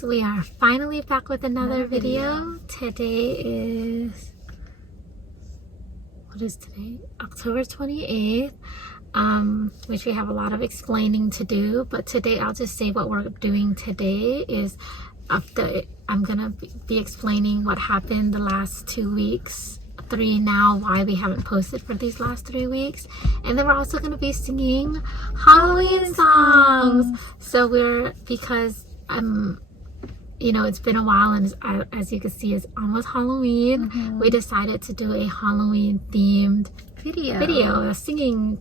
guys, we are finally back with another video. Today is, what is today? October 28th, which we have a lot of explaining to do, but today I'll just say what we're doing today is I'm gonna be explaining what happened the last 2 weeks, 3 now, why we haven't posted for these last 3 weeks, and then we're also going to be singing Halloween songs. So because you know, it's been a while, and as you can see, it's almost Halloween. We decided to do a Halloween themed video, a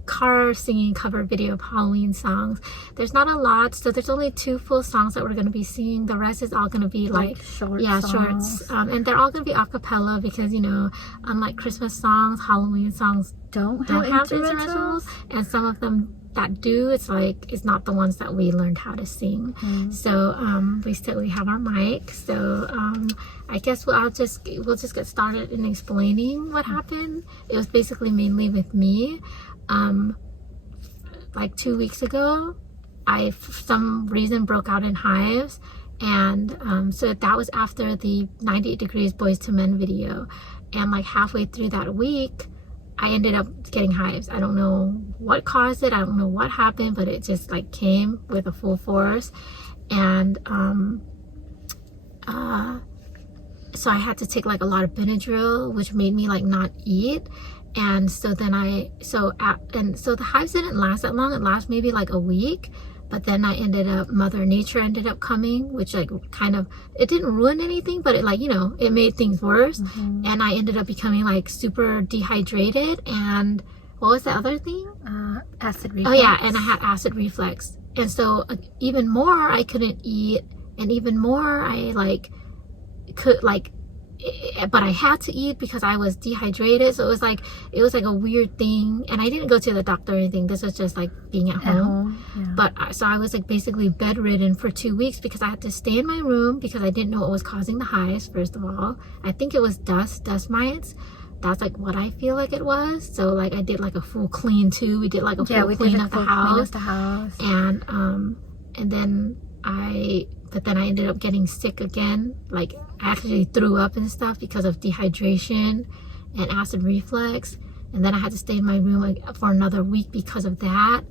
car singing cover video of Halloween songs. There's not a lot, so there's only 2 full songs that we're going to be singing. The rest is all going to be like shorts, and they're all going to be acapella because, you know, unlike Christmas songs, Halloween songs don't have instrumentals, and some of them that do, it's not the ones that we learned how to sing. So we have our mic, so I guess we'll just get started in explaining what happened. It was basically mainly with me. Like 2 weeks ago, I for some reason broke out in hives, and so that was after the 98 Degrees Boys to Men video, and like halfway through that week I ended up getting hives. I don't know what caused it. I don't know what happened, but it just like came with a full force. And so I had to take like a lot of Benadryl, which made me like not eat. And so then so the hives didn't last that long. It lasted maybe like a week. But then Mother Nature ended up coming, which like kind of, it didn't ruin anything, but it like, you know, it made things worse. And I ended up becoming like super dehydrated. And what was the other thing? Acid reflux. Oh yeah, and I had acid reflux. And so even more I couldn't eat, and even more I but I had to eat because I was dehydrated. So it was like a weird thing, and I didn't go to the doctor or anything. This was just like being at home. Yeah. But so I was like basically bedridden for 2 weeks because I had to stay in my room because I didn't know what was causing the hives. First of all, I think it was dust mites. That's like what I feel like it was. So like I did like a full clean too. We did like a full clean of the house. And then I ended up getting sick again. Like I actually threw up and stuff because of dehydration and acid reflux. And then I had to stay in my room like for another week because of that.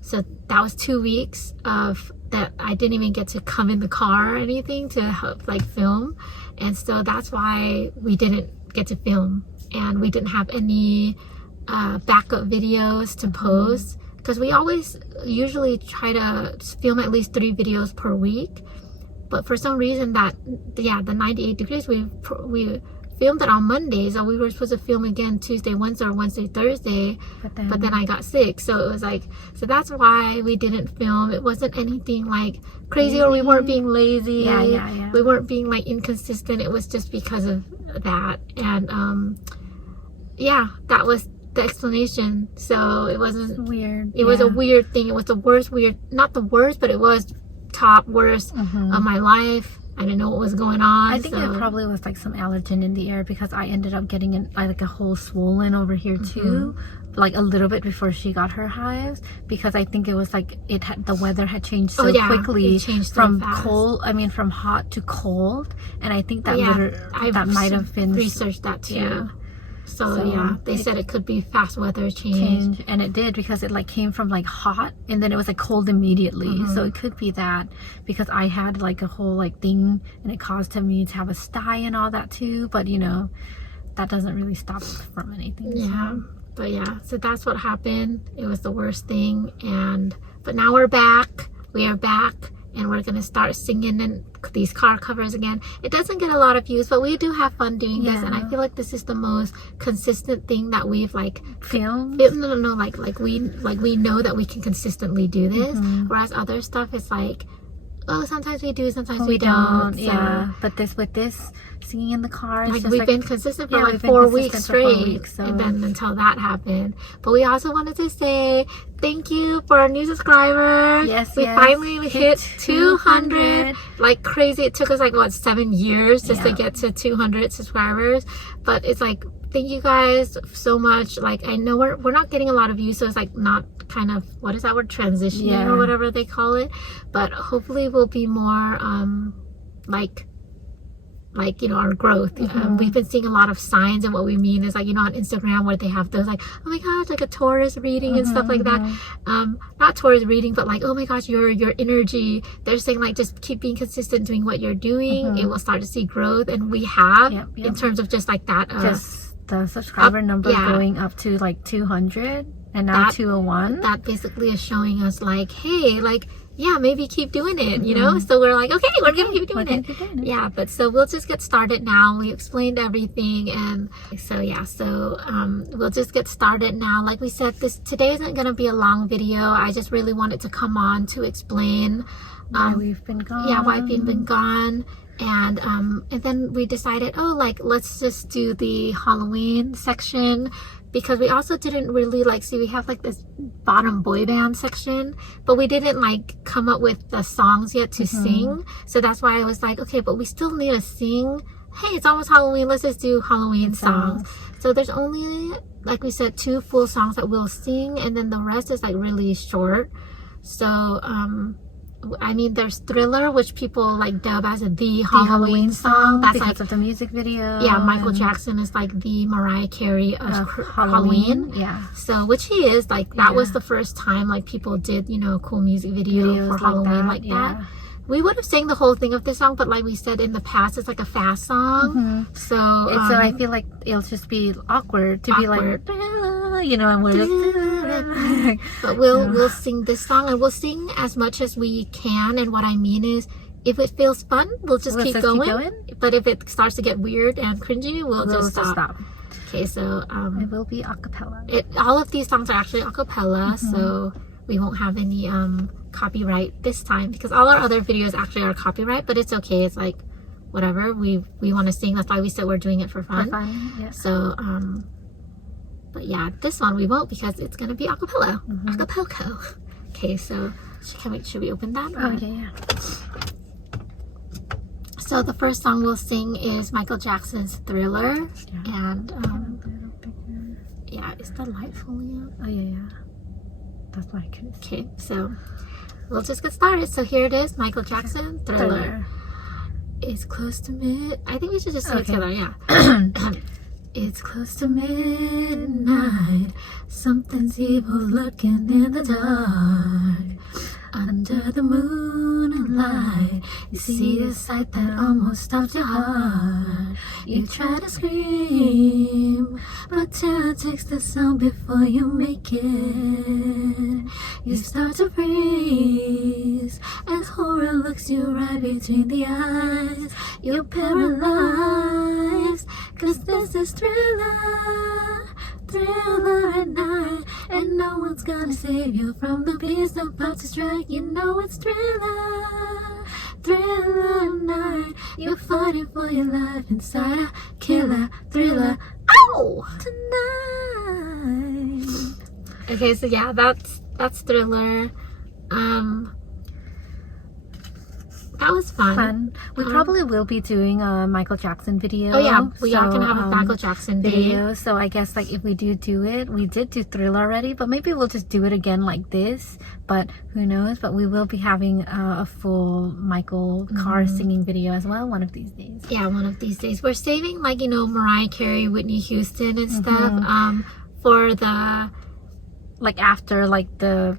So that was 2 weeks of that. I didn't even get to come in the car or anything to help like film. And so that's why we didn't get to film, and we didn't have any backup videos to post, because we always usually try to film at least 3 videos per week. But for some reason the 98 Degrees, we filmed it on Mondays, and we were supposed to film again Tuesday, Wednesday, or Wednesday, Thursday. But then I got sick, so it was like, so that's why we didn't film. It wasn't anything like crazy, or we weren't being lazy. We weren't being like inconsistent. It was just because of that. And yeah, that was the explanation. So it wasn't weird. It was a weird thing. It was the worst not the worst, but it was top worst of my life. I didn't know what was going on. I think it probably was like some allergen in the air, because I ended up getting like a whole swollen over here too, like a little bit before she got her hives, because I think it was like the weather had changed so quickly. It changed from from hot to cold, and I think that that might have been researched that too. So yeah, they said it could be fast weather change, and it did, because it like came from like hot, and then it was like cold immediately. So it could be that, because I had like a whole like thing, and it caused me to have a sty and all that too. But you know, that doesn't really stop from anything. Yeah, but yeah, so that's what happened. It was the worst thing, but now we're back. We are back. And we're going to start singing in these car covers again. It doesn't get a lot of views, but we do have fun doing this. And I feel like this is the most consistent thing that we've like filmed. No, like we know that we can consistently do this. Whereas other stuff is like, oh, sometimes we do, sometimes we don't. So. But with this singing in the car, like we've been consistent for like 4 weeks straight, and then until that happened. But we also wanted to say thank you for our new subscriber. We finally hit 200 like crazy. It took us like what, 7 years just to get to 200 subscribers, but it's like, thank you guys so much. Like, I know we're not getting a lot of views, so it's like not kind of, what is that word, transitioning or whatever they call it, but hopefully we'll be more like, you know, our growth. We've been seeing a lot of signs, and what we mean is like, you know, on Instagram where they have those like, oh my gosh, like a Taurus reading and stuff like that. Not Taurus reading, but like, oh my gosh, your energy. They're saying like, just keep being consistent doing what you're doing. It will start to see growth, and we have in terms of just like that. Just the subscriber number going up to like 200 and now 201. That basically is showing us like, hey, like, yeah, maybe keep doing it, you know? So we're like, okay, we're gonna keep doing it. Yeah, but so we'll just get started now. We explained everything, and so yeah, so we'll just get started now. Like we said, today isn't gonna be a long video. I just really wanted to come on to explain why we've been gone. Yeah, why we've been gone. And then we decided, oh, like, let's just do the Halloween section, because we also didn't really like, see, we have like this bottom boy band section, but we didn't like come up with the songs yet to sing. So that's why I was like, okay, but we still need to sing. Hey, it's almost Halloween, let's just do Halloween songs. So there's only, like we said, 2 full songs that we'll sing, and then the rest is like really short. So I mean, there's Thriller, which people like dub as the Halloween song. That's because like of the music video. Yeah, Michael Jackson is like the Mariah Carey of Halloween. Yeah. So, which he is, like, that was the first time like people did, you know, cool music videos for Halloween like that. We would have sang the whole thing of this song, but like we said in the past, it's like a fast song. So I feel like it'll just be awkward to be like, you know, and we're like, but we'll sing this song, and we'll sing as much as we can. And what I mean is, if it feels fun, we'll just keep going. But if it starts to get weird and cringy, we'll just stop. Okay, so it will be acapella. All of these songs are actually acapella, so we won't have any copyright this time, because all our other videos actually are copyright, but it's okay. It's like, whatever, we want to sing. That's why we said we're doing it for fun. So but yeah, this one we won't, because it's gonna be acapella. Acapelco. Okay, so should we open that? Oh yeah. So the first song we'll sing is Michael Jackson's Thriller, and yeah, is the light fully up? Oh yeah. That's my goodness. Okay, so we'll just get started. So here it is, Michael Jackson, Thriller. It's close to I think we should just sing it together, yeah. It's close to midnight. Something's evil lurking in the dark. Under the moonlight, you see a sight that almost stops your heart. You try to scream, but terror takes the sound before you make it. You start to freeze as horror looks you right between the eyes. You're paralyzed, 'cause this is Thriller. Thriller at night, and no one's gonna save you from the beast about to strike. You know it's Thriller, Thriller at night. You're fighting for your life inside a killer Thriller. Ow! Tonight. Okay, so yeah, that's Thriller. That was fun. We probably will be doing a Michael Jackson video. Oh yeah, we are gonna have a Michael Jackson video. So I guess like if we do it, we did do Thriller already, but maybe we'll just do it again like this. But who knows? But we will be having a full Michael car singing video as well one of these days. Yeah, one of these days. We're saving like, you know, Mariah Carey, Whitney Houston and stuff for the like after like the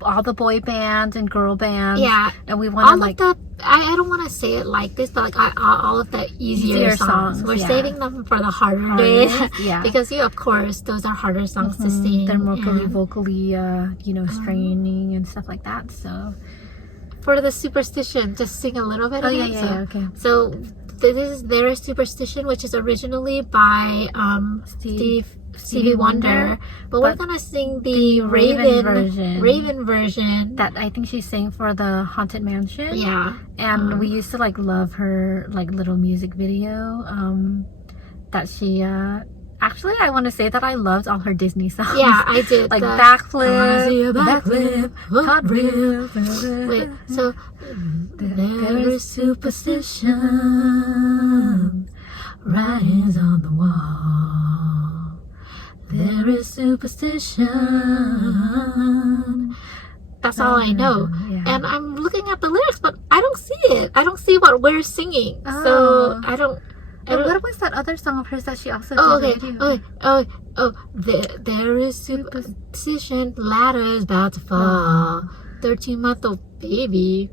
all the boy bands and girl bands. Yeah, and we want to like I don't want to say it like this, but like all of the easier songs. We're saving them for the harder days. Yeah, because of course those are harder songs to sing. They're more vocally you know, straining and stuff like that. So for the Superstition, just sing a little bit of it. Okay. So this is their Superstition, which is originally by Stevie Wonder, but we're gonna sing the Raven version that I think she sang for the Haunted Mansion. Yeah, and we used to like love her like little music video that she actually I want to say that I loved all her Disney songs. Yeah, I did. Like backflip, cartwheel. Wait, so there is superstition writings on the wall. There is superstition. That's all I know. And I'm looking at the lyrics, but I don't don't see it. I don't see what we're singing. So I don't. And what was that other song of hers that she also Oh, did? There is superstition. Ladder's about to fall. 13-month-old baby.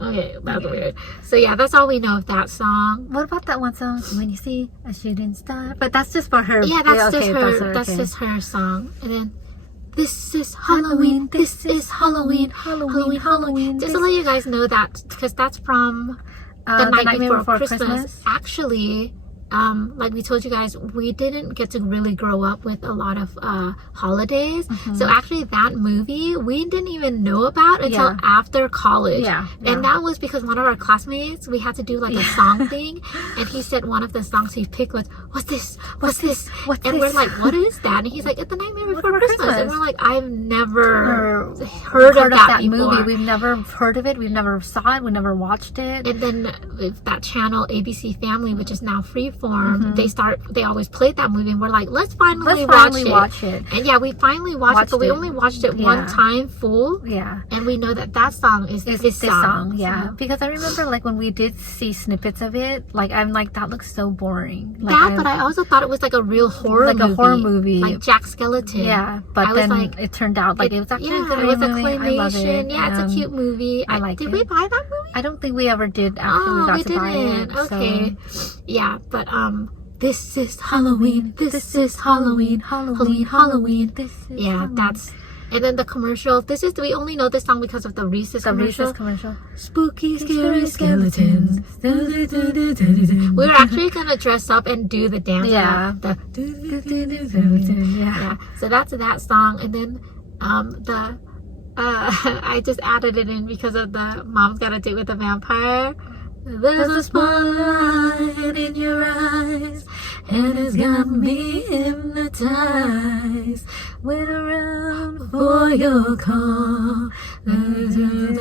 Okay, that's weird. So yeah, that's all we know of that song. What about that one song? When you see a shooting star, but that's just for her. Yeah, that's just her. That's just her song. And then this is Halloween. This is Halloween. Halloween. Just to let you guys know that because that's from the night before Christmas. Actually, like we told you guys, we didn't get to really grow up with a lot of holidays. So actually that movie we didn't even know about until after college. And that was because one of our classmates, we had to do like a song thing, and he said one of the songs he picked was, what's this? And we're like, what is that? And he's like, it's the Nightmare Before Christmas. And we're like, I've never heard of that movie. We've never heard of it. We've never saw it. We never watched it. And then with that channel ABC Family, which is now Freeform, they always played that movie, and we're like, let's finally watch it. And yeah, we finally watched it, but we only watched it one time full. And we know that song is this song. So. Because I remember like when we did see snippets of it, like I'm like, that looks so boring. Like, but I also thought it was like a real horror movie. A horror movie. Like Jack Skellington. But then like, it turned out like it was actually a good movie. It was a claymation. It's a cute movie. I like it. Did we buy that movie? I don't think we ever did after we got to buy it. Okay. So. Yeah, but this is Halloween. This is Halloween. Halloween. This is Halloween. That's. And then the commercial. We only know this song because of the Reese's commercial. Spooky, scary skeletons. We were actually gonna dress up and do the dance. So that's that song, and then I just added it in because of the Mom's Got a Date with a Vampire. There's a spotlight in your eyes, and it's got me hypnotized. Wait around for your call. Maybe.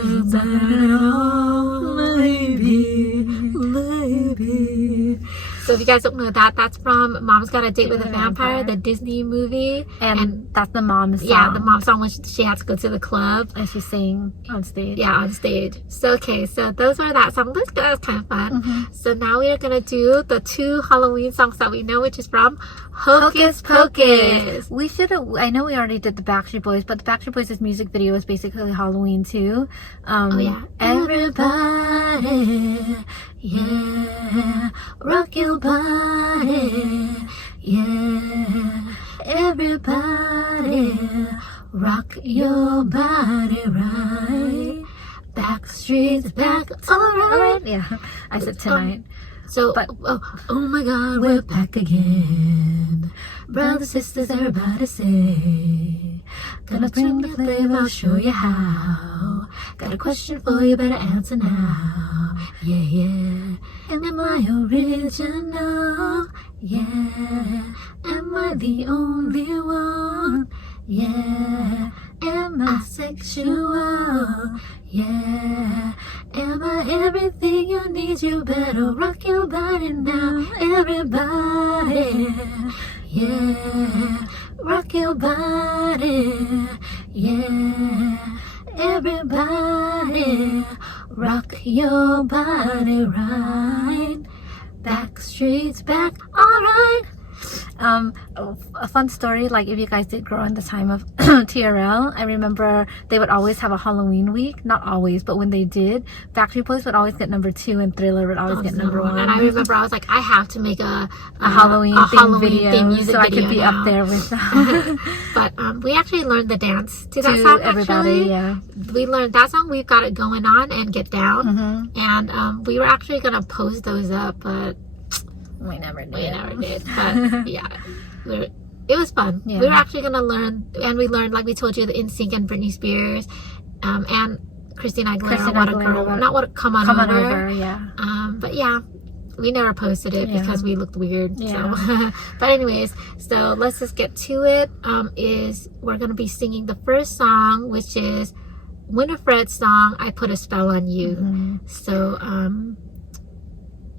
So if you guys don't know that, that's from Mom's Got a Date with a Vampire, the Disney movie. And that's the mom's song. Yeah, the mom's song when she had to go to the club. And she sang on stage. Yeah, on stage. So, okay, so those were that song. That was kind of fun. So now we are going to do the 2 Halloween songs that we know, which is from Hocus Pocus. We should have, I know we already did the Backstreet Boys, but the Backstreet Boys' music video is basically Halloween too. Everybody, yeah, rock your body, yeah, everybody, rock your body right. Backstreet's back, alright. Yeah, I said tonight. But oh my God, we're back again. Brothers, sisters, everybody say, gonna bring the flavor, I'll show you how. Got a question for you, better answer now. Yeah. Am I original? Yeah. Am I the only one? Yeah. Am I sexual? Yeah. Am I everything you need? You better rock your body now, everybody. Yeah. Rock your body. Yeah. Everybody. Rock your body right. Backstreet's back, alright. A fun story, like if you guys did grow in the time of TRL, I remember they would always have a Halloween week. Not always, but when they did, Backstreet Boys would always get number 2 and Thriller would always get number 1. And I remember I was like, I have to make a Halloween theme music so video, I could be up there with them. But we actually learned the dance to that song. Everybody, we learned that song. We've got it going on, and Get Down. And we were actually gonna post those up, but we never did. But yeah, it was fun. We were actually gonna learn, and we learned, like we told you, the NSYNC and Britney Spears, and Christina Aguilera, What a Girl, not What Come On Over. But yeah, we never posted it because we looked weird. So. But anyways, so let's just get to it. We're gonna be singing the first song, which is Winifred's song, I Put a Spell on You. So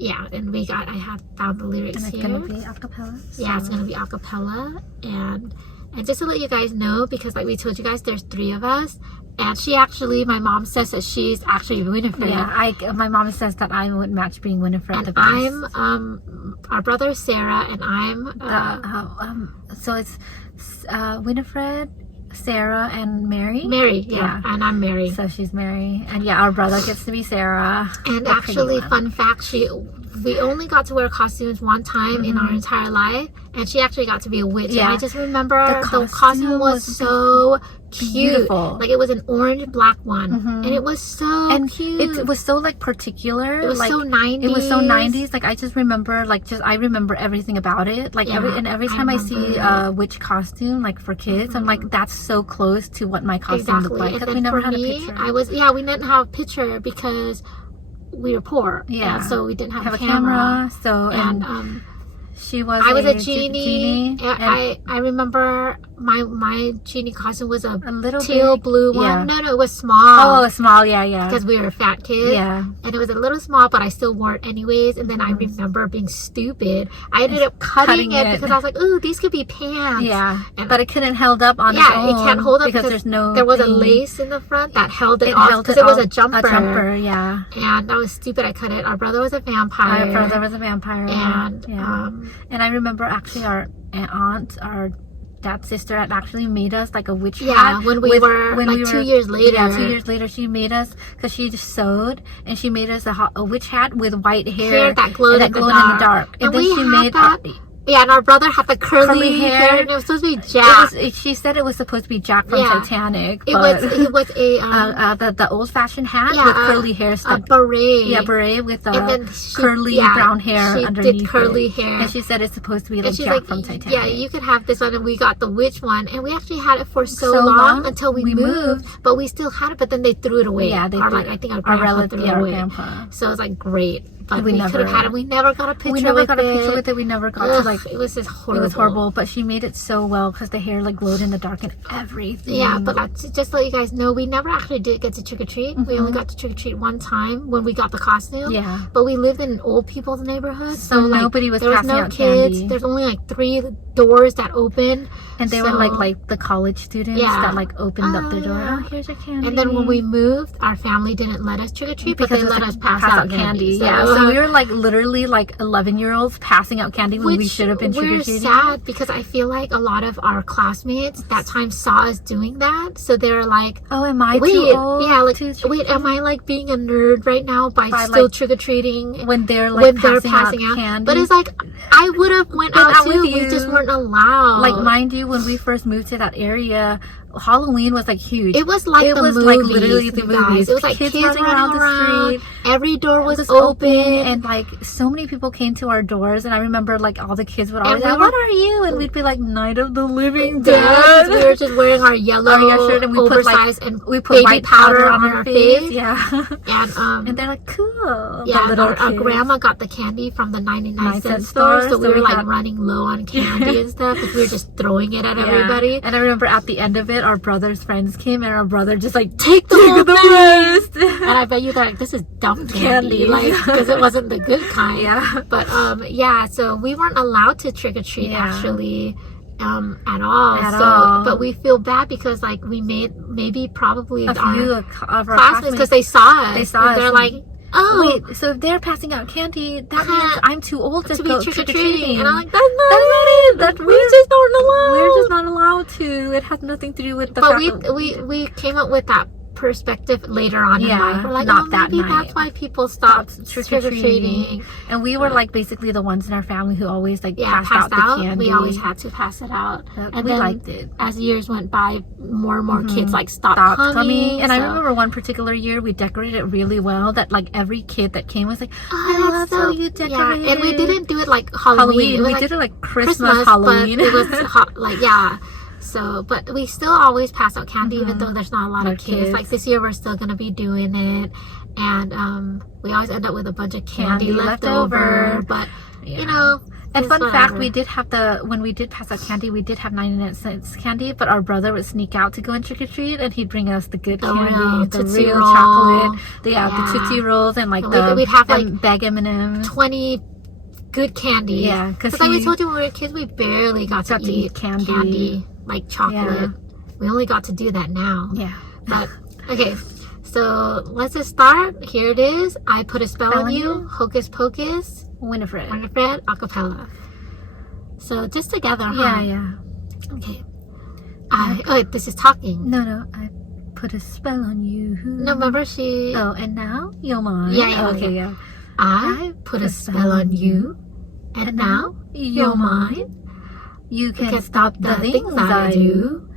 yeah, and I have found the lyrics here. And it's gonna be acapella. Yeah, it's gonna be acapella, and And just to let you guys know, because like we told you guys, there's 3 of us. And she actually, my mom says that she's actually Winifred. Yeah, my mom says that I would match being Winifred and the best. I'm, our brother is Sarah, and I'm... so it's Winifred, Sarah, and Mary? Mary, yeah. And I'm Mary. So she's Mary. And yeah, our brother gets to be Sarah. And actually, fun fact, we only got to wear costumes one time in our entire life, and she actually got to be a witch. Yeah. And I just remember the costume was so cute. Beautiful. Like it was an orange black one, and it was so cute. It was so like particular. It was like, so 90s. It was so 90s. Like I just remember, I remember everything about it. Like every time I see a witch costume, like for kids, I'm like, that's so close to what my costume looked like. Because we never had a picture. We didn't have a picture because we were poor. Yeah, so we didn't have a camera. So and I was a genie. And I remember my genie costume was a little teal blue one. Yeah. No, it was small. Oh, small, yeah. Because we were fat kids. Yeah. And it was a little small, but I still wore it anyways. And then I remember being stupid. I ended up cutting it because I was like, ooh, these could be pants. Yeah. But it couldn't held up on its own. Yeah, it can't hold up because there was a lace in the front that held it off because it was a jumper. A jumper, yeah. And I was stupid. I cut it. Our brother was a vampire. And I remember actually our aunt, our dad's sister, had actually made us like a witch hat. Yeah, when we were 2 years later. Yeah, 2 years later she made us, because she just sewed, and she made us a witch hat with white hair that glowed in the dark. And then she made that. Yeah, and our brother had the curly hair, and it was supposed to be Jack. She said it was supposed to be Jack from Titanic. It was a the old fashioned hat with curly hair stuff. A beret. Yeah, beret with curly brown hair underneath. She did curly hair, and she said it's supposed to be like Jack from Titanic. Yeah, you could have this one, and we got the witch one, and we actually had it for so long until we moved, but we still had it. But then they threw it away. Yeah, they I think our grandpa threw it away. So it was like great. But we could have had it. We never got a picture with it. We never got a picture with it. We never got to like. It was just horrible. It was horrible, but she made it so well because the hair like glowed in the dark and everything. Yeah, but just to let you guys know, we never actually did get to trick or treat. We only got to trick or treat one time when we got the costume. Yeah. But we lived in an old people's neighborhood, so like, nobody was passing out candy. There's only like 3 doors that opened. And they were like the college students that like opened up their door. Oh, here's your candy. And then when we moved, our family didn't let us trick or treat, but they let us pass out candy. So we were like literally like 11-year-olds passing out candy when we should have been trick or treating. We're sad because I feel like a lot of our classmates that time saw us doing that, so they're like, "Oh, am I too old? Yeah, like wait, am I like being a nerd right now by still like, trick or treating when they're like passing out candy?" But it's like I would have went out too. We just weren't allowed. Like mind you, when we first moved to that area, Halloween was like huge. It was like the movies, like literally the movies. It was like kids running around the street. Every door was open, and like so many people came to our doors. And I remember like all the kids would always like, "What are you?" And we'd be like, "Night of the Living Dead." We were just wearing our yellow shirt, and we oversized put like, we put white powder on our face. Yeah, and they're like, "Cool." Yeah, our grandma got the candy from the 99-cent store, so we were like running low on candy and stuff because we were just throwing it at everybody. And I remember at the end of it, our brother's friends came, and our brother just like take the rest. And I bet you they're like, this is dumb candy, like because it wasn't the good kind. Yeah. But so we weren't allowed to trick or treat actually at all. But we feel bad because like we made probably a few of our classmates because they saw us. They saw us. They're like, oh, wait, so if they're passing out candy, that means I'm too old to go trick-or-treating. And I'm like, that's not it. We're just not allowed. We're just not allowed to. It has nothing to do with the fact that we came up with that perspective later on in life. We're like, maybe that's why people stopped trick-or-treating. And we were like basically the ones in our family who always like passed out the candy. We always had to pass it out. And we then liked it. As years went by, more and more kids like stopped coming. And I remember one particular year we decorated it really well that like every kid that came was like, I love how you decorated. Yeah. And we didn't do it like Halloween. We did it like Christmas Halloween. But it was So, but we still always pass out candy even though there's not a lot of kids. Like this year we're still going to be doing it. And we always end up with a bunch of candy left over. But, you know. And fun fact, we did have when we did pass out candy, we did have 99-cent candy, but our brother would sneak out to go and trick-or-treat, and he'd bring us the good candy, the real chocolate, the Tootsie Rolls, and like we'd have like bag M&Ms. 20 good candy. Yeah, because like we told you when we were kids, we barely got to eat candy. like chocolate. We only got to do that now. Yeah. But okay, so let's just start. Here it is. I Put a Spell on You, Hocus Pocus, Winifred, acapella. So just together, huh? Yeah. Okay. This is talking. No, I put a spell on you. No, remember she... Oh, and now you're mine. Yeah. Okay, yeah. I put a spell on you, and now you're mine. You can't stop the things I do.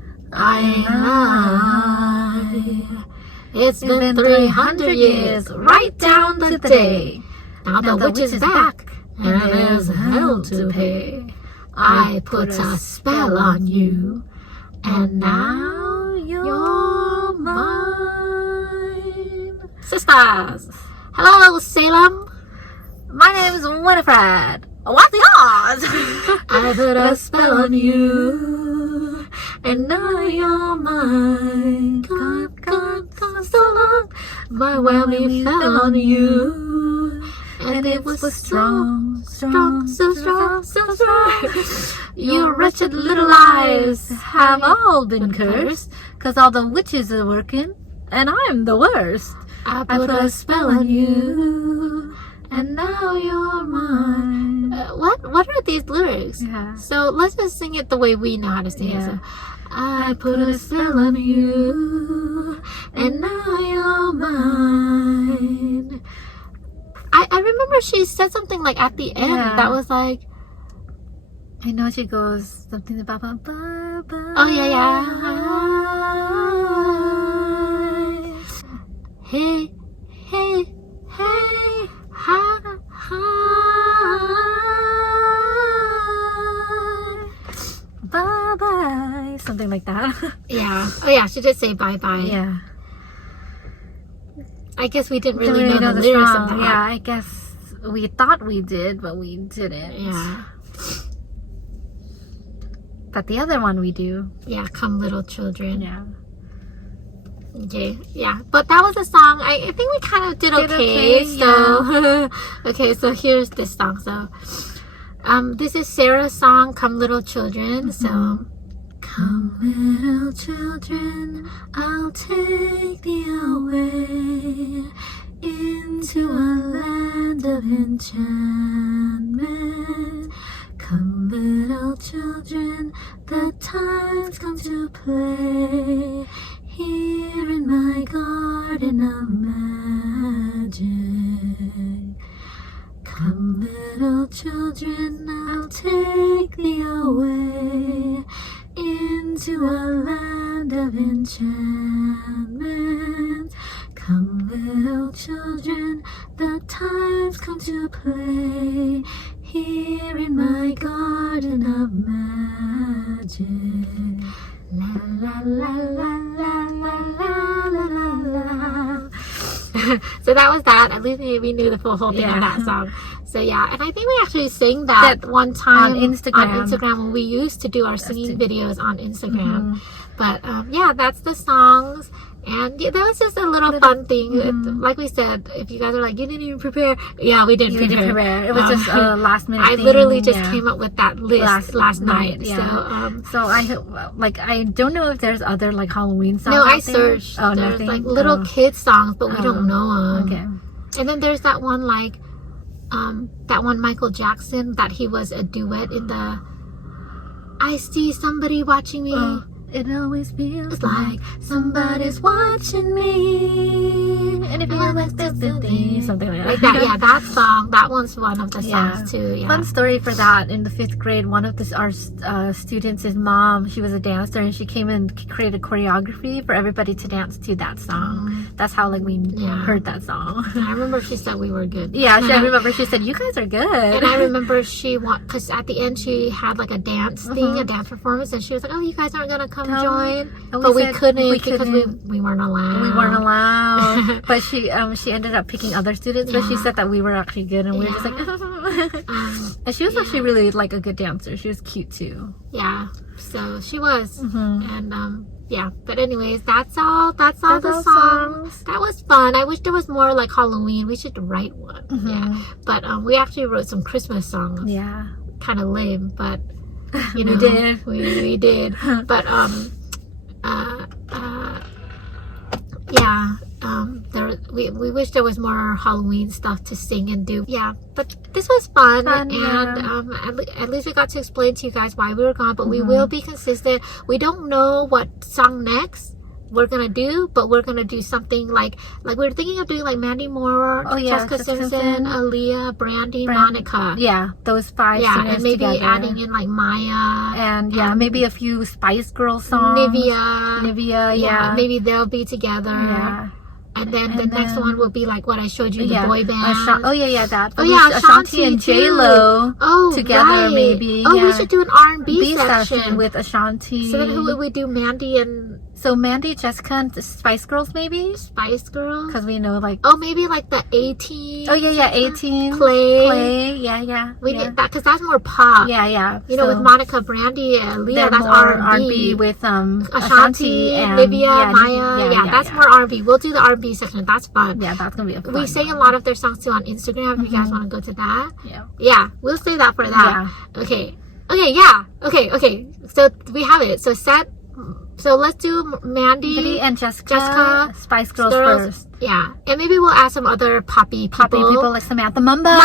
It's been 300 years, right down the day. Now the witch is back, and there's hell to pay. I put a spell on you, and now you're mine. Sisters, hello Salem. My name is Winifred. What's yours? I put a spell on you, and now you're mine. Gone so long, my whammy fell on you, and it was strong, so strong. Your wretched little lives have all been cursed, 'cause all the witches are working, and I'm the worst. I put a spell on you, and now you're mine. What are these lyrics? Yeah. So let's just sing it the way we know how to sing it. Yeah. So, I put a spell on you, and now you're mine. I remember she said something like at the end Yeah. that was like, I know she goes something about bye. oh yeah. Hey, ha. Bye, something like that. Yeah. Oh yeah, she did say bye. Yeah. I guess we didn't Don't really know the lyrics of that. Yeah, I guess we thought we did, but we didn't. Yeah. But the other one we do. Yeah, Come Little Children. Yeah. Okay, yeah. But that was a song. I think we kind of did okay. So, okay, so here's this song. So, this is Sarah's song, Come Little Children. So, come little children, I'll take thee away into a land of enchantment. Come little children, the time's come to play here in my garden of magic. Come little children, I'll take thee away into a land of enchantment. Come little children, the time's come to play here in my garden of magic. La la la la la la la la la. So that was that. At least we knew the whole thing of that song. So yeah, and I think we actually sang that one time on Instagram when we used to do our singing videos on Instagram. But yeah, that's the songs. And yeah, that was just a little fun thing. Like we said, if you guys are like, you didn't even prepare. Yeah, we didn't prepare. It was just a last minute I thing. literally just came up with that list last night. Yeah. So I don't know if there's other like Halloween songs. No, out I there. searched. Oh, there's nothing? like little kids songs, but we don't know them. Okay. And then there's that one like, that one Michael Jackson that he was a duet in the I see somebody watching me. It always feels like somebody's watching me. And if you like something like that. Yeah, that song. That one's one of the songs too. Yeah. Fun story for that. In the 5th grade, one of our students' mom, she was a dancer, and she came and created choreography for everybody to dance to that song. That's how like we heard that song. I remember she said we were good. Yeah, I remember she said you guys are good. And I remember because at the end she had like a dance thing, a dance performance, and she was like, "Oh, you guys aren't gonna come join," but we couldn't because we weren't allowed. We weren't allowed. But she ended up picking other students, but she said that we were actually good, and we were just like and she was actually really like a good dancer. She was cute too. Yeah, so she was. And yeah, but anyways, that's all the songs. That was fun. I wish there was more like Halloween. We should write one. Yeah, but we actually wrote some Christmas songs. Yeah, kind of lame, but You know, we did. But yeah. We wish there was more Halloween stuff to sing and do. Yeah, but this was fun and at least we got to explain to you guys why we were gone. But we will be consistent. We don't know what song next we're gonna do, but we're gonna do something like we're thinking of doing like Mandy Moore, Jessica Simpson, Aaliyah, Brandy, Monica. Yeah, those 5 yeah, singers and maybe together. adding in like Maya and maybe a few Spice Girls songs. Nivea, yeah. Maybe they'll be together. Yeah. And then the next one will be like what I showed you, the boy band. That. Ashanti and J-Lo together, maybe. Oh, we should do an R&B session with Ashanti. So then who would we do? Mandy and... So Mandy, Jessica, and the Spice Girls, maybe? Spice Girls? Because we know, like... Oh, maybe like the 18. Oh, yeah, 18. Play, yeah. We need that, because that's more pop. Yeah. You know, with Monica, Brandy, and Leah, that's R&B. With Ashanti, and Nivea, Maya. Yeah, that's more R&B. We'll do the R&B section. That's fun. Yeah, that's going to be a fun We sang a lot of their songs, too, on Instagram, if you guys want to go to that. Yeah, we'll say that for that. Yeah. Okay, so we have it. So let's do Mandy and Jessica, Spice Girls first. Yeah, and maybe we'll add some other poppy people like Samantha Mumba.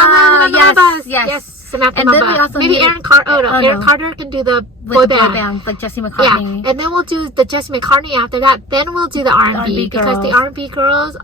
Yes, Samantha and Mumba. Then we also maybe Aaron Carter. Aaron Carter can do the boy band, like Jessie McCartney. Yeah, and then we'll do the Jessie McCartney after that. Then we'll do the R&B because the R&B girls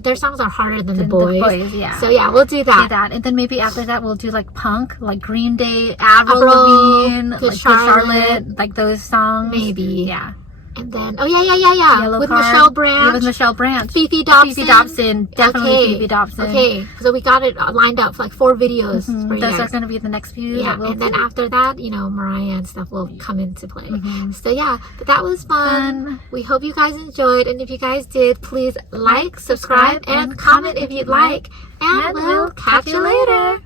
their songs are harder than the boys. Yeah. So yeah, we'll do that. And then maybe after that we'll do like punk, like Green Day, Avril Lavigne, like Good Charlotte, like those songs. Maybe. Yeah. And then, with Michelle Branch. Yeah, with Michelle Branch. Fifi Dobson. Definitely Fifi Dobson. Okay, so we got it lined up for like 4 videos for you Those guys. are going to be the next few. Yeah, and then after that, Mariah and stuff will come into play. So yeah, but that was fun. We hope you guys enjoyed. And if you guys did, please like, subscribe, and comment if you'd like. And we'll catch you later.